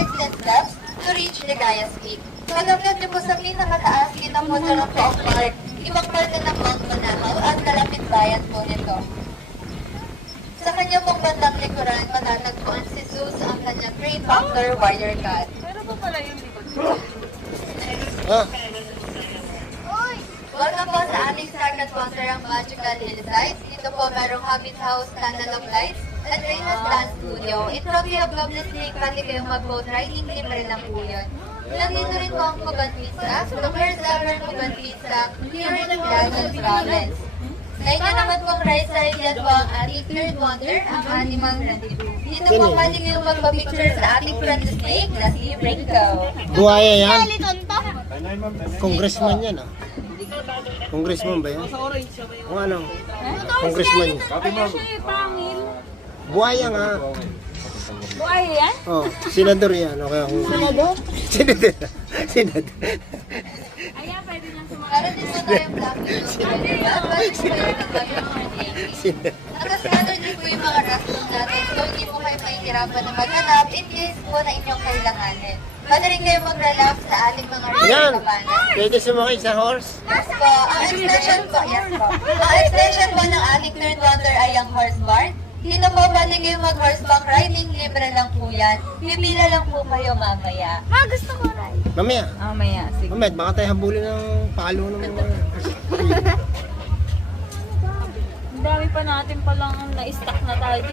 16 steps to reach Ligaya's Peak. Pagkakat niyo po sa pinakataas, kita po sa Rock Park, ibang parte ng Mount Manahaw at kalapit bayan po nito. Sa kanya pong bandang likuran, matatagpuan si Zeus ang kanyang Great Butler Warrior God. Pero pa pala yung likod. Ah, Welcome po sa aming second sponsor ang Magical Hillsides. Dito po merong Habit House, Standalone Lights, at Reina's Dance Studio. In Trophy of Loveless Lake, pati kayong mag-boat riding, libre lang po yun. Nandito rin po ang Cuban Pizza, the first ever Cuban Pizza, here in Quezon Province. Ngayon na naman pong right side, yan po ang ating third wonder, ang Animal Rendezvous. Dito po pwede kayong magpa-picture sa ating friend snake na si Ringo. buhaya yan. Liton to? Congressman yan, ah. Congressman ba yan? Sa orange siya ba yun? O ano? Congressman yan. Ano siya eh, pangil? Buhaya nga. Buhay yan? Oh, senador yan. Okay, ako. Senador? Senador. Senador. Ayan, pwede nang sumakay. Meron din po tayong black widow. Pwede po kayo mag-order. Senador. Nakascattered din po yung mga restroom natin, so hindi po kayo mahihirapan na maghanap in case po na inyong kailanganin. Pwede rin kayo mag-relax sa ating mga Yan. kapanan. Pwede sumakay sa horse. Yes po, ang extension po, yes po. Ang extension po ng ating third wonder ay ang horse bar. Dito po pwede kayo mag-horseback riding, libre lang po yan. Pipila lang po kayo mamaya. Ah, gusto ko ride. Mamaya. Mamaya, sige. Mamaya, baka tayo habulin ng palo ng mga... Ang dami pa natin palang na-stack na tayo.